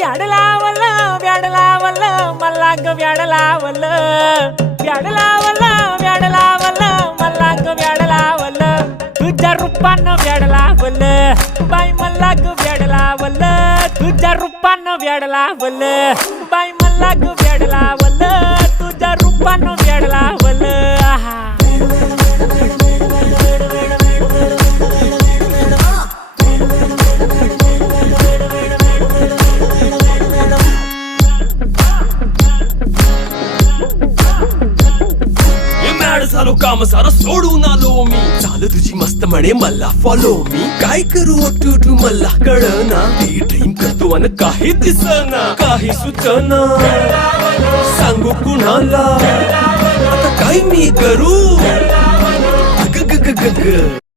व्याड लावलं व्याड लावलं मला ग व्याड लावलं व्याड लावलं व्याड लावलं मला ग व्याड लावलं तुझ्या रूपानं व्याड लावलं बाई मला ग व्याड लावलं तुझ्या रूपानं व्याड लावलं बाई मला ग व्याड लावलं तुझ्या रूपानं व्याड लावलं आहा झालो काम सारं सोडून आलो मी चाल तुझी मस्त म्हणे मला फॉलो मी काय करू टू मला कळना ती ड्रीम करतो आणि काही दिसना काही सुचना सांगू कुणाला आता काय मी करू ग ग ग ग ग